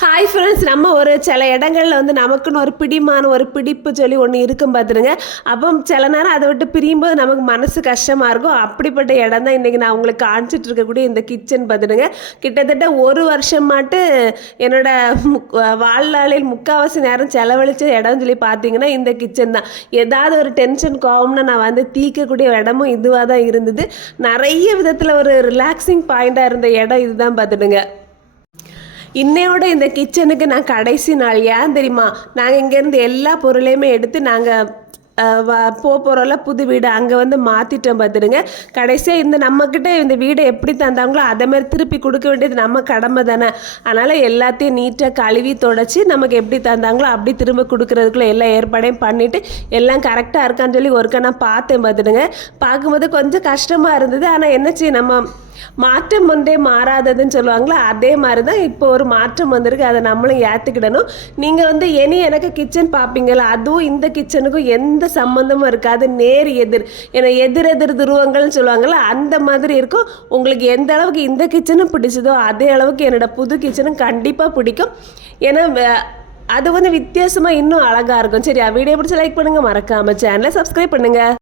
Hi friends நம்ம ஒரு சில இடங்கள்ல வந்து நமக்குன்னு ஒரு பிடிமான ஒரு பிடிப்பு சொல்லி ஒன்று இருக்கும் பார்த்துருங்க அப்போ சில நேரம் அதை விட்டு பிரியும்போது நமக்கு மனசு கஷ்டமாக இருக்கும். அப்படிப்பட்ட இடம் தான் இன்றைக்கி நான் உங்களுக்கு காமிச்சிட்டு இருக்கக்கூடிய இந்த கிச்சன் பார்த்துடுங்க கிட்டத்தட்ட ஒரு வருஷமாட்டு என்னோட முக் வாழ்நாளில் முக்கால்வாசி நேரம் செலவழிச்ச இடம்னு சொல்லி பார்த்தீங்கன்னா இந்த கிச்சன் தான். ஏதாவது ஒரு டென்ஷன் கோவம்னா நான் வந்து தீர்க்கக்கூடிய இடமும் இதுவாக தான் இருந்தது. நிறைய விதத்தில் ஒரு ரிலாக்ஸிங் பாயிண்டாக இருந்த இடம் இதுதான் பார்த்துடுங்க இன்னையோட இந்த கிச்சனுக்கு நான் கடைசி நாள். ஏன் தெரியுமா? நாங்கள் இங்கேருந்து எல்லா பொருளையுமே எடுத்து நாங்கள் போகிறோம்ல புது வீடு. அங்கே வந்து மாற்றிட்டோம் பார்த்துடுங்க கடைசியாக இந்த நம்மக்கிட்ட இந்த வீடை எப்படி தந்தாங்களோ அதே மாதிரி திருப்பி கொடுக்க வேண்டியது நம்ம கடமை தானே. அதனால் எல்லாத்தையும் நீட்டாக கழுவி தொடச்சி நமக்கு எப்படி தந்தாங்களோ அப்படி திரும்ப கொடுக்குறதுக்குள்ள எல்லா ஏற்பாடையும் பண்ணிவிட்டு எல்லாம் கரெக்டாக இருக்கான்னு சொல்லி ஒருக்கா நான் பார்த்தேன் பார்த்துடுங்க பார்க்கும்போது கொஞ்சம் கஷ்டமாக இருந்தது. ஆனால் என்னச்சு நம்ம மாற்றம் ஒன்றே மாறாததுன்னு சொல்லுவாங்களா அதே மாதிரி தான் இப்போ ஒரு மாற்றம் வந்திருக்கு அதை நம்மளும் ஏற்றுக்கிடணும் நீங்கள் வந்து இனி எனக்கு கிச்சன் பார்ப்பீங்களா அதுவும் இந்த கிச்சனுக்கும் எந்த சம்மந்தமும் இருக்காது நேர் எதிர். ஏன்னா எதிர் எதிர் துருவங்கள்னு சொல்லுவாங்கள்ல அந்த மாதிரி இருக்கும். உங்களுக்கு எந்த அளவுக்கு இந்த கிச்சனும் பிடிச்சதோ அதே அளவுக்கு என்னோட புது கிச்சனும் கண்டிப்பாக பிடிக்கும். ஏன்னா அது வந்து வித்தியாசமாக இன்னும் அழகாக இருக்கும். சரி வீடியோ பிடிச்சி லைக் பண்ணுங்கள் மறக்காமல் சேனலை சப்ஸ்கிரைப் பண்ணுங்கள்